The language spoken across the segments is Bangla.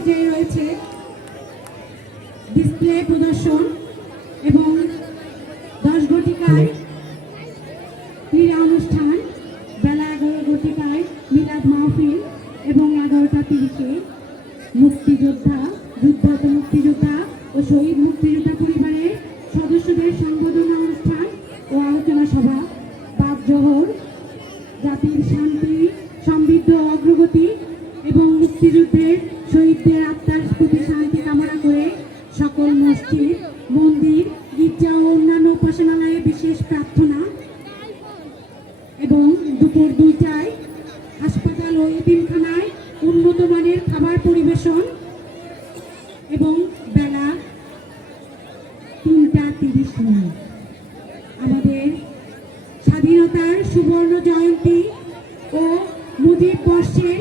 পর্যায়ে রয়েছে ডিসপ্লে প্রদর্শন এবং 10 ঘটিকায় ক্রীড়া অনুষ্ঠান, বেলা 11 ঘটিকায় মিলাদ মাহফিল এবং 11টা 30-এ মুক্তিযোদ্ধা মুক্তিযোদ্ধা ও শহীদ মুক্তিযোদ্ধা পরিবারের সদস্যদের সংবর্ধনা অনুষ্ঠান ও আলোচনা সভা, বাদ জোহর, জাতির শান্তি সমৃদ্ধ অগ্রগতি এবং মুক্তিযুদ্ধের শহীদদের আত্মার প্রতি শান্তি কামনা করে সকল মসজিদ, মন্দির, গির্জা ও অন্যান্য উপাসনালয়ে বিশেষ প্রার্থনা এবং দুপুর 2টায় হাসপাতাল ও এতিমখানায় উন্নত মানের খাবার পরিবেশন এবং বেলা 3:30 আমাদের স্বাধীনতার সুবর্ণ জয়ন্তী ও মুজিব বর্ষের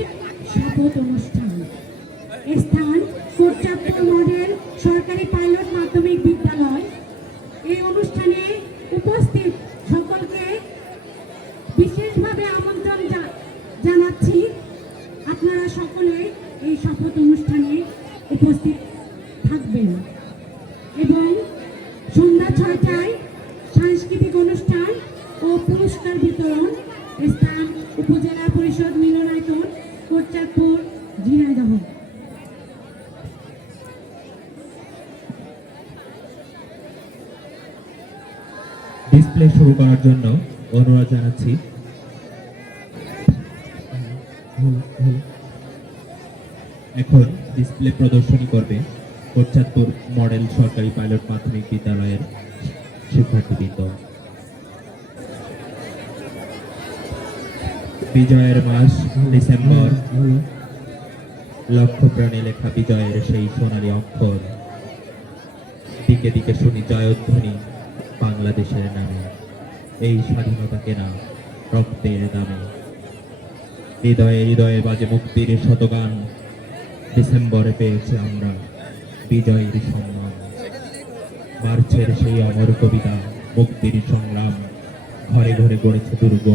শপথ অনুষ্ঠান। স্থান কোটচাঁদপুর মডেল সরকারি পাইলট মাধ্যমিক বিদ্যালয়। এই অনুষ্ঠানে উপস্থিত সকলকে বিশেষভাবে আমন্ত্রণ জানাচ্ছি। আপনারা সকলে এই শপথ অনুষ্ঠানে উপস্থিত থাকবেন এবং সন্ধ্যা 6টায় সাংস্কৃতিক অনুষ্ঠান ও পুরস্কার বিতরণ। স্থান উপজেলা পরিষদ মিলনায়তন, কোটচাঁদপুর, ঝিনাইদহ। ডিসপ্লে শুরু করার জন্য অনুরোধ জানাচ্ছি। এখন ডিসপ্লে প্রদর্শনী করবে কোটচাঁদপুর মডেল সরকারি পাইলট মাধ্যমিক বিদ্যালয়ের শিক্ষার্থীবৃন্দ। বিজয়ের মাস ডিসেম্বর, লক্ষ প্রাণে লেখা বিজয়ের সেই সোনালী অক্ষর। দিকে দিকে শুনি জয়ধ্বনি বাংলাদেশের নামে, এই স্বাধীনতা কেনা রক্তের দামে। হৃদয়ে হৃদয়ে বাজে মুক্তির শতগান, ডিসেম্বরে পেয়েছি আমরা বিজয়ের সম্মান। মার্চের সেই অমর কবিতা, মুক্তির সংগ্রাম, ঘরে ঘরে গড়েছে দুর্গ,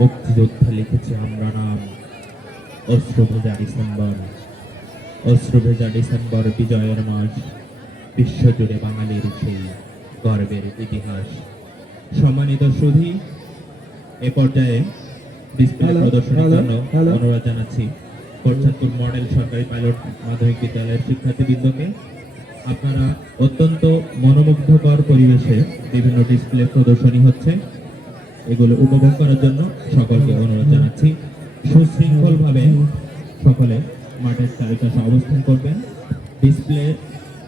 মুক্তিযোদ্ধা লিখেছি আমরা নাম। অশ্রু ভেজা ডিসেম্বর, অশ্রু ভেজা ডিসেম্বর, বিজয়ের মাস, বিশ্বজুড়ে বাঙালির সেই গর্বের ইতিহাস। সম্মানিত সুধী, এ পর্যায়ে ডিসপ্লে প্রদর্শনের জন্য অনুরোধ জানাচ্ছি কোটচাঁদপুর মডেল সরকারি পাইলট মাধ্যমিক বিদ্যালয়ের শিক্ষার্থীবৃন্দকে। আপনারা অত্যন্ত মনোমুগ্ধকর পরিবেশে বিভিন্ন ডিসপ্লে প্রদর্শনী হচ্ছে, এগুলো উপভোগ করার জন্য সকলকে অনুরোধ জানাচ্ছি। সুশৃঙ্খলভাবে সকলে মাঠের চারিপাশে অবস্থান করবেন। ডিসপ্লে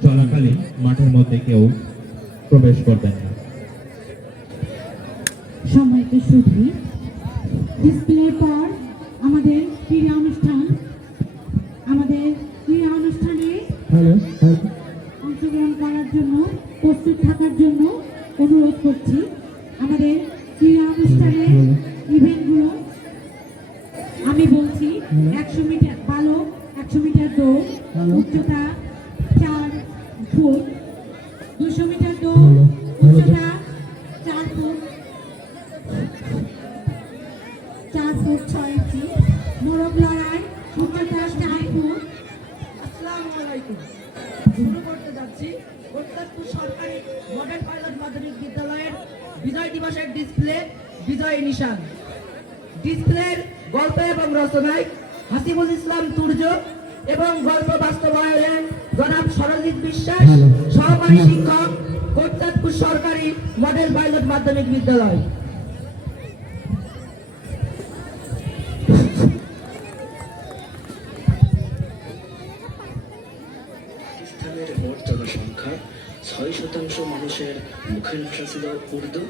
চলাকালীন মাঠের মধ্যে কেউ প্রবেশ করবেন না। সম্মানিত সুধী, ডিসপ্লের পর আমাদের ক্রীড়া অনুষ্ঠান। আমাদের ক্রীড়া অনুষ্ঠানে অংশগ্রহণ করার জন্য, প্রস্তুত থাকার জন্য অনুরোধ করছি। আমাদের ক্রীড়া অনুষ্ঠানের ইভেন্টগুলো আমি বলছি: 100 মিটার বালক, 100 মিটার দৌড়, উচ্চতা 4 ফুট, 200 মিটার দৌড়, উচ্চতা 4 ফুট 6 ইঞ্চি, মোরগ লড়াই, উচ্চতা 4 ফুট। আসসালামু আলাইকুম। শুরু করতে যাচ্ছি কোটচাঁদপুর সরকারি মডেল পাইলট মাধ্যমিক বিদ্যালয়ের বিজয় দিবসের ডিসপ্লে বিজয় নিশান। ডিসপ্লের গল্প এবং রচনায় হাসিবুল ইসলাম তুর্য এবং গল্প বাস্তবায়নে জনাব সরজিৎ বিশ্বাস, সহকারী শিক্ষক, কোটচাঁদপুর সরকারি মডেল পাইলট মাধ্যমিক বিদ্যালয়। পাকিস্তানের মোট জনসংখ্যা 6% মানুষের মুখের ভাষা ছিল উর্দু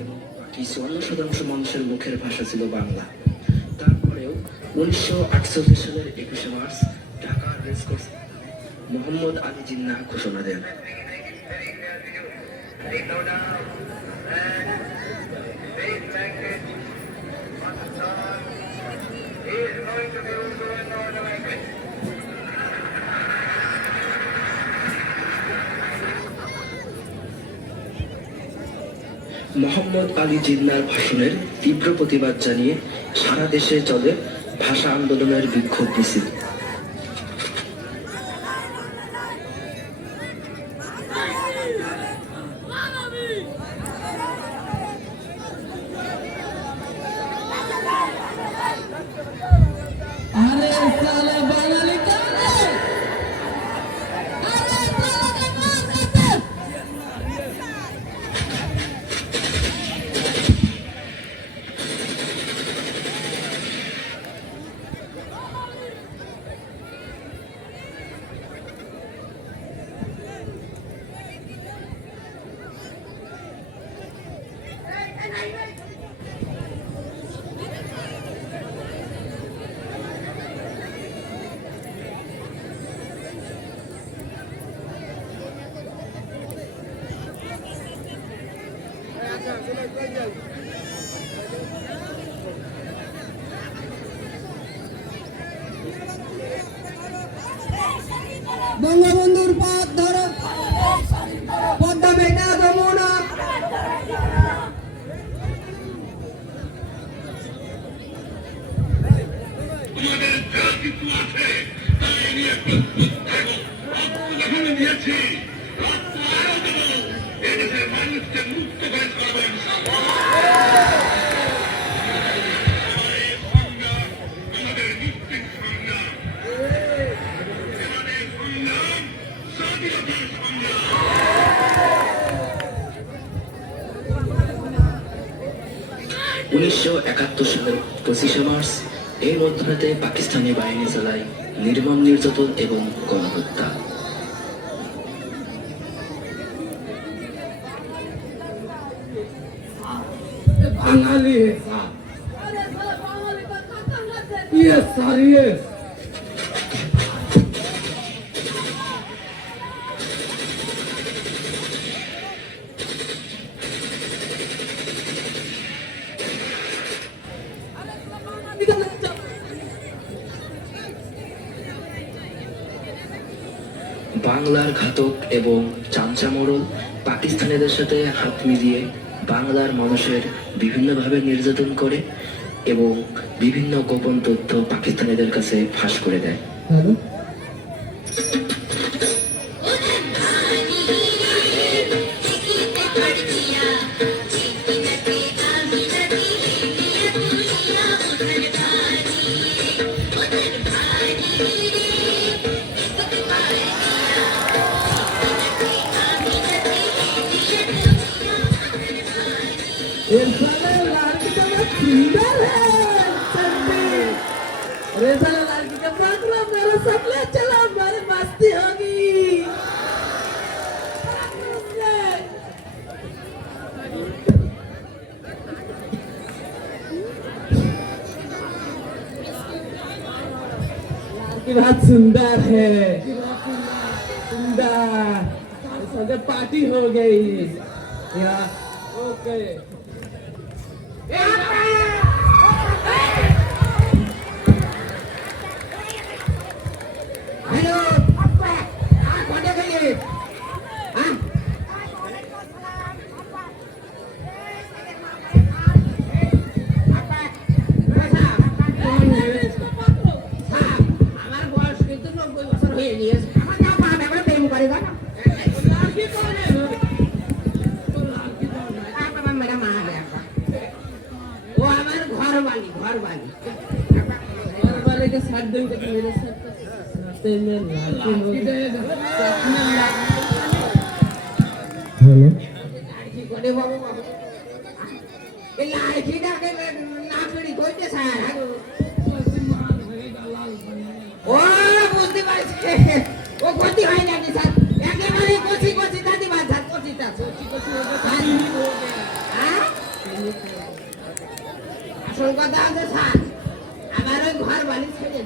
এবং বাকি 54% মানুষের মুখের ভাষা ছিল বাংলা। তারপরেও 1948 সালের 21শে মার্চ ঢাকার রেসকোর্স মোহাম্মদ আলী জিন্নাহ ঘোষণা দেন। মোহাম্মদ আলী জিন্নাহর ভাষণের তীব্র প্রতিবাদ জানিয়ে সারা দেশে চলে ভাষা আন্দোলনের বিক্ষোভ মিছিল। বঙ্গবন্ধুর পথ ধরো, পদ্মা মেঘনা যমুনা। আমাদের যা কিছু আছে তাই নিয়ে প্রস্তুত থাকো। রক্ত যখন দিয়েছি, রক্ত আরো দেবো। এদেশের মানুষকে মুক্ত করে ছাড়বো ইনশাআল্লাহ। আমাদের মুক্তির সংগ্রাম, আমাদের সংগ্রাম স্বাধীনতার সংগ্রাম। 1971 সালের 25শে মার্চ এই মধ্যরাতে পাকিস্তানি বাহিনী চালায় নির্মম নির্যাতন এবং গণহত্যা। বাঙালি ইয়েস স্যার ইয়েস। বাংলার ঘাতক এবং চামচামরল পাকিস্তানিদের সাথে হাত মিলিয়ে বাংলার মানুষের বিভিন্নভাবে নির্যাতন করে এবং বিভিন্ন গোপন তথ্য পাকিস্তানিদের কাছে ফাঁস করে দেয়। হ্যালো लड़की का पकड़ो, मेरा सपना चला, हमारी मस्ती होगी। लड़की बहुत सुंदर है, सुंदर। संजय पार्टी हो गई या ओके। हेलो कौन गई हाँ আমার বয়স কিন্তু 90 বছর হয়ে গিয়েছে। আমার না পা দেখলে প্রেম করে না। লড়কি কোন है तो लड़की कौन है? आप मेरा मां है वो हमारे घर वाली घर वाले के साथ दिन के मेरे साथ रास्ते में लड़की हो गई। हेलो लड़की कोने बाबू बाबू ये लड़की ना के नाकड़ी कोइते सारा ও বুঝতে পারছি ও গতি হয় না কি স্যার একেবারে কচি কচি দাদি বাঁধা কচিটা কচি কচি हो गया হ্যাঁ আসল কথা আছে স্যার আমার ওই ঘর বাড়ি ছেড়ে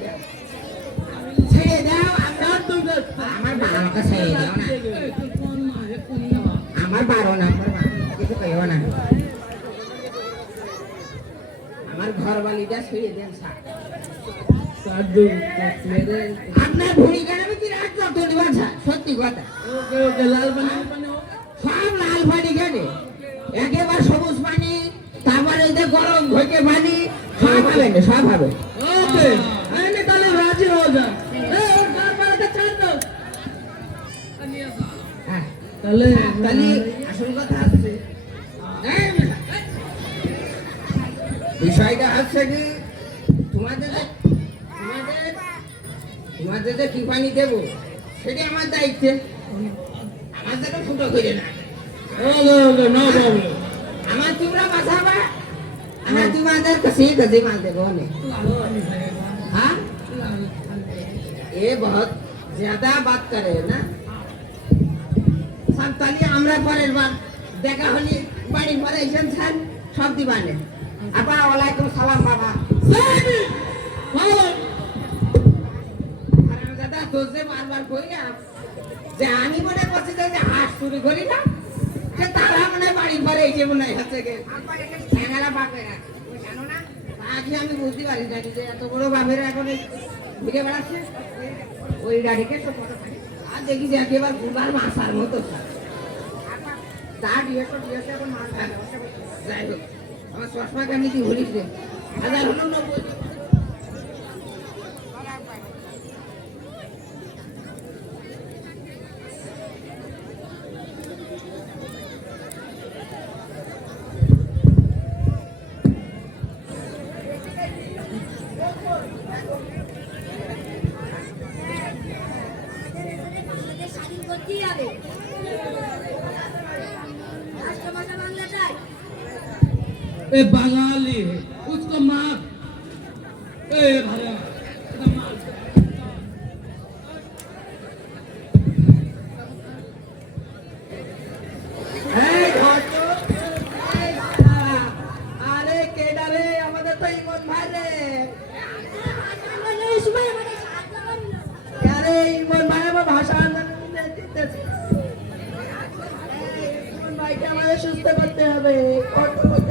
দাও আমরা আমার বাবাকে ছেড়ে দাও না আমার 12 নম্বর কিছু কইও না আমার ঘর বাড়িটা ছেড়ে দেন স্যার আপনার ভূমিকা আমি কি রাখবো তো দিবান স্যার সত্যি কথা ওকে ওকে লাল পানি সব লাল পানি কেটে একেবারে সবুজ পানি তারপরে এই যে গরম ঘটে পানি সব পাবেন সব হবে ওকে আমি তাহলে রাজি হয়ে যা এই ওর ঘর বাড়িতে ছাড় দাও হ্যাঁ তাহলে আসল কথা আছে বিষয়টা হচ্ছে কি তোমাদের যে কি পানি দেবো সেটা আমার দায়িত্বে আমার যেটা ফুটো করে না আমার তোমরা বাঁচাবা আমার তোমাদের कसी माल देबो ने हाँ ये बहुत ज्यादा बात करे ना संताली আমরা পরের বার দেখা হলি বাড়ি পরে এসেন স্যার সব দিবানে আপা ওয়ালাইকুম সালাম বাবা আর দাদা তোজে বারবার কইরা যে আমি মনে করছি যে হাত চুরি করি না যে তারা মনে বাড়ি পরে এসে মনে হচ্ছে গে ঠ্যাঙারা বাপেরা জানো না আজকে আমি বুঝতে পারি না যে এত বড় বাপেরা এখন ঘুরে বেড়াচ্ছে ওই গাড়িকে তো কত থাকে আর দেখি যে একেবারে গুবার মাছার মতো যা দিয়েছো দিয়েছে এখন মাথা যাই হোক আমার চশমা কেমনি তুই ভরিস রে 1089 বাংলাদেশ স্বাধীন করতেই হবে। রাষ্ট্রভাষা বাংলা চাই। ए बंगाली उसको मार ए भाया मार এই ঘটো এই বাবা আরে কেডা রে আমাদের তো ইমন ভাই রে আন্দোলনের সময় আমাদের সাহায্য করলো। আরে ইমন ভাই আমার ভাষা আন্দোলনে দিতেছে ইমন ভাইকে আমাদের সুস্থ করতে হবে কত কত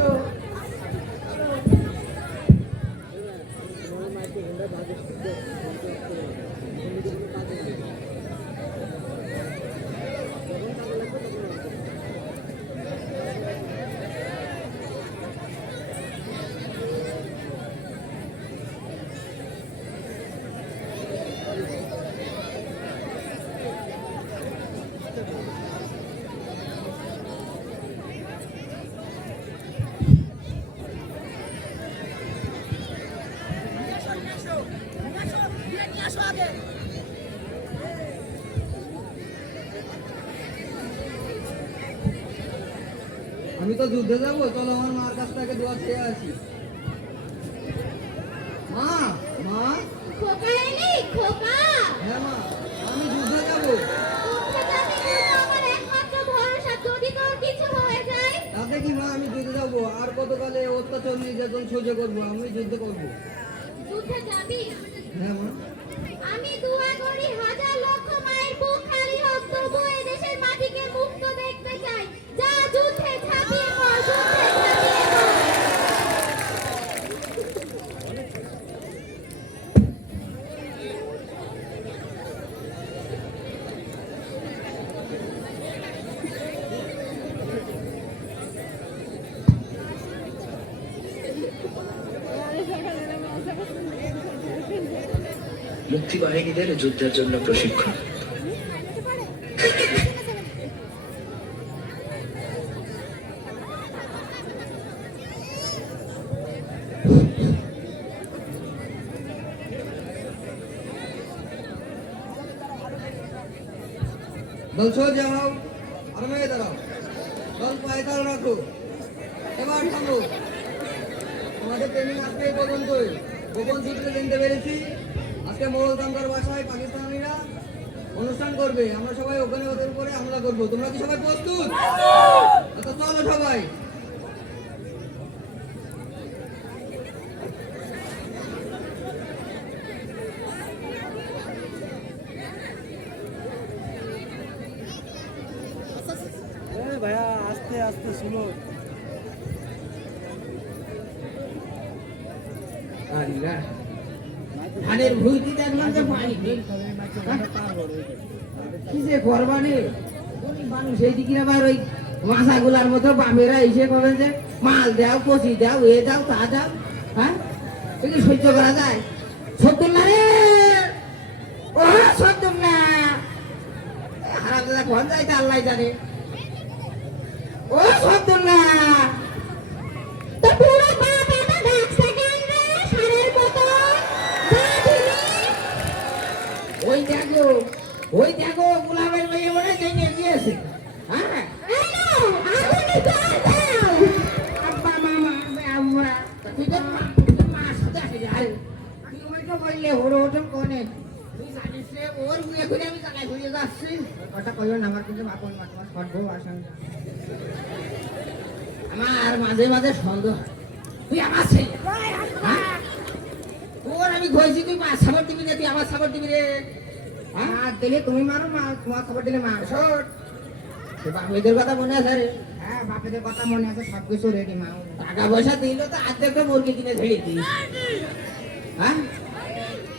আমি তো যুদ্ধে যাবো চলো আমার মার কাছ থেকে দোয়া চেয়ে আসি মা মা খোকা এলি, খোকা। হ্যাঁ মা আমি যুদ্ধে যাবো যুদ্ধে যাবি, তুই তো আমার একমাত্র ভরসা। যদি তোর কিছু হয়ে যায়, তাতে কি মা আমি যুদ্ধে যাবো আর কতকালে অত্যাচার নির্যাতন সহ্য করবো আমি যুদ্ধ করবো যুদ্ধে যাবি। হ্যাঁ মা আমি দোয়া করি হাজার লক্ষ মায়ের বুক খালি হোক, তবু এই দেশের মাটিকে মুক্ত দেখতে চাই। যা যুদ্ধে ঝাঁপিয়ে পড়, যুদ্ধে ঝাঁপিয়ে পড়। মুক্তিবাহিনীদের যুদ্ধের জন্য প্রশিক্ষণ। দল সরে যাও আর মেয়ে দাঁড়াও দল পায়ে তাল রাখো এবার থামো আমাদের ট্রেনিং আজকে এই পর্যন্তই গোপন সূত্রে জানতে পেরেছি আজকে মোড়লকান্দার বাসায় পাকিস্তানিরা অনুষ্ঠান করবে আমরা সবাই ওখানে ওদের উপরে হামলা করবো তোমরা কি সবাই প্রস্তুত আচ্ছা চলো সবাই ভাইয়া আস্তে আস্তে শুনো ধানের ভুইটি দেখলাম যে পানি কি যে করবানে মানুষ এইদিকে আবার ওই মাছাগুলার মতো বামেরা এসে বলে যে মাল দাও কচি দাও এ দাও তা দাও হ্যাঁ এগুলো সহ্য করা যায় সত্তর না রে ও সত্তর না হারাম দাদা কোন যাইতে আল্লাহ জানে ও সত্তর না তো পুরো বাপ এত ডাকছে কেন রে, ষাঁড়ের মতো? যা দিলি। ওই দেখো গোলামের মেয়ে মনে জেনে গিয়েছে হ্যাঁ এই নাও, আগুনে জল দাও। আব্বা মামা আব্বা তুই তো মাছ দেখে যায় তুই ওই তো বললে ওর ওজন কোনে তুই জানিস রে ওর ঘুরে ঘুরে আমি জায়গায় ঘুরে যাচ্ছি কথা কইও না আমার কিন্তু আপন মা তোমার সর্ব আশঙ্কা আমার মাঝে মাঝে সন্দেহ হয়। তুই আমার ছেলে হ্যাঁ? তোর আমি কইছি তুই মাছ সাবর দিবি না তুই আমার সাবর দিবি রে হ্যাঁ দিলে তুমি মারো মা তোমার খবর দিলে মা শোট বাপেদের কথা মনে আছে রে হ্যাঁ বাপেদের কথা মনে আছে সবকিছু রেডি মা টাকা পয়সা দিল তো আর্ধেকটা মুরগি কিনে ছেড়ে দিই হ্যাঁ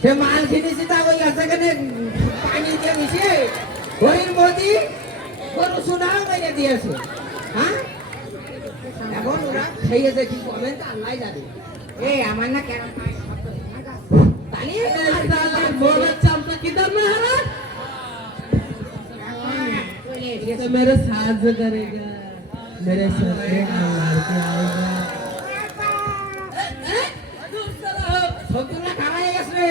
সে মাল কিনেছি তা ওই সেখানে পানি দিয়ে মিশিয়ে হরিণ মোদি গরু সুনাও মেরে দিয়েছে, হ্যাঁ? এখন ওরা খেয়েছে কি করবেন তা আল্লাহ জানে। এই আমার না কেন मेरे साथ करेगा मेरे सपने সবগুলা খাওয়া হয়ে গেছে।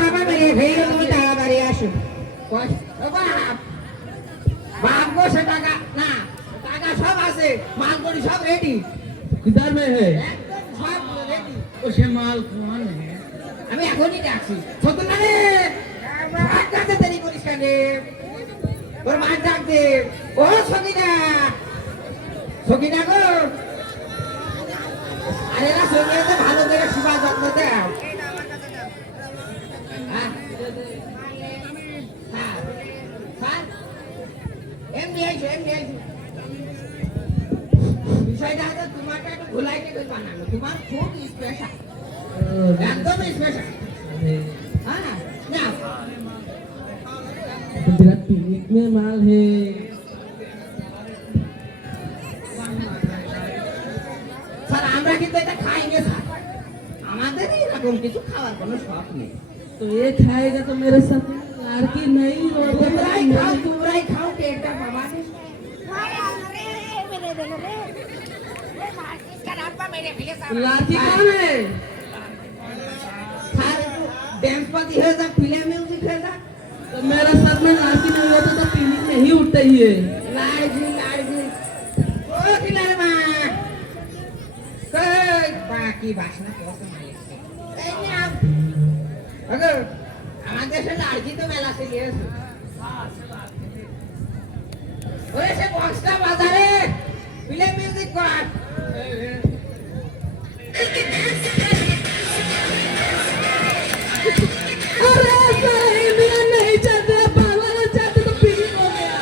বাবা মেরে ফেলে তুমি তাড়াতাড়ি আসো। বাপ বসে টাকা না, টাকা সব আছে, মাল করি সব রেডি, किधर में है একদম সব রেডি। उसे माल कौन है আমি এখনই ডাকছি সত্যনা রে, ভাত কাটতে দেরি করিস কেন রে? তোর মাছ ডাক দে। ও সকিনা, সকিনা গো, আরে না সকিনাতে ভালো করে সেবা যত্ন দাও। হ্যাঁ? হ্যাঁ, হ্যাঁ। এমনি আইসো, এমনি আইসো। বিষয়টা হচ্ছে তোমাকে একটু ভুলাইতে করে বানানো, তোমার খুব স্পেশাল, একদম স্পেশাল। হ্যাঁ না तो तेरा पिकनिक में माल है স্যার আমরা কিন্তু এটা খাইনি স্যার, আমাদের এরকম কিছু খাওয়ার কোনো শখ নেই। तो ये खाएगा तो मेरे साथ लड़की नहीं তোমরাই খাও পেটটা বাবা। लड़की कौन है স্যার একটু ড্যান্স পার্টি হয়ে যাক, ফিল্ম মিউজিক হয়ে যাক। तो मेरे साथ में लड़की नहीं होता तो पिकनिक नहीं उठते ही है লাড়কি লাড়কি ও কিনার মা কই বাকি বাসনা করতে মাইছে এই নাও। ওগো আমাদের দেশে লাড়কি তো মেলা সে গেছে। ওরে সে বক্সটা বাজারে ফিল্ম মিউজিক কর। अरे सही मेरा नहीं चाहते पागल नहीं चाहते तो पिकनिक हो गया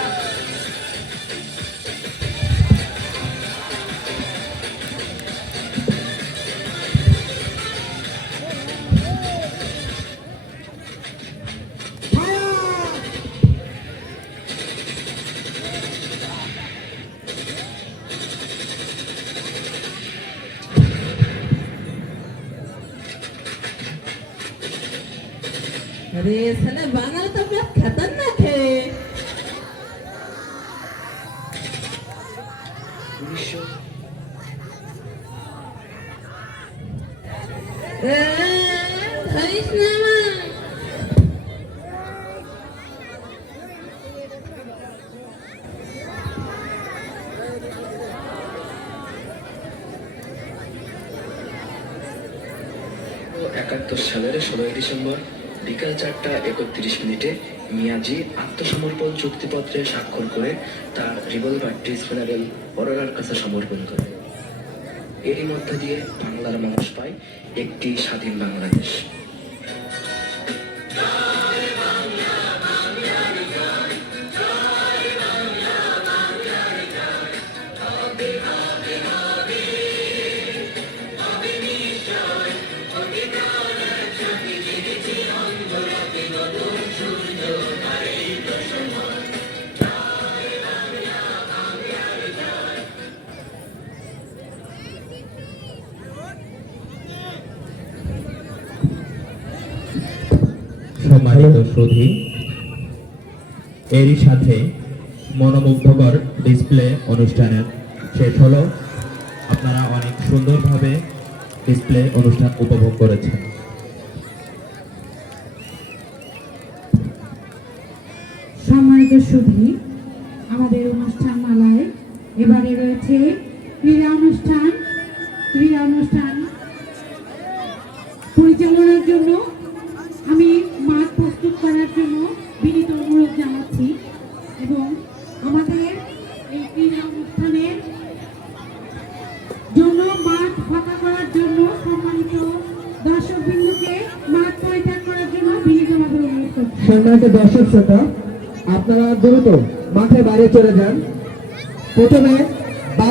अरे साले बांगल तो बहुत खतरनाक है 1900 धरिस नामा একাত্তর সালের 16 ডিসেম্বর বিকাল 4:31 মিয়াজি আত্মসমর্পণ চুক্তিপত্রে স্বাক্ষর করে তার রিভলভারটি জেনারেল অরোরার কাছে সমর্পণ করে। এরই মধ্য দিয়ে বাংলার মানুষ পায় একটি স্বাধীন বাংলাদেশ। সম্মানিত শ্রোধী, এরই সাথে মনোমুগ্ধকর ডিসপ্লে অনুষ্ঠানের শেষ হলো। আপনারা অনেক সুন্দরভাবে ডিসপ্লে অনুষ্ঠান উপভোগ করেছেন। সম্মানিত সুধী, আমাদের অনুষ্ঠান মালায় এবারে রয়েছে ক্রীড়া অনুষ্ঠান। ক্রীড়া অনুষ্ঠান পরিচালনার জন্য আমি মাঠ প্রস্তুত করার জন্য বিনীত অনুরোধ জানাচ্ছি এবং আমাদের এই ক্রীড়া অনুষ্ঠানের জন্য মাঠ ফাঁকা করার জন্য সম্মানিত দর্শকবৃন্দকে মাঠ পরিত্যাগ করার জন্য বিনীতভাবে অনুরোধ করছি। সম্মানিত দর্শক শ্রোতা, আপনারা দ্রুত মাঠে বাইরে চলে যান। প্রথমে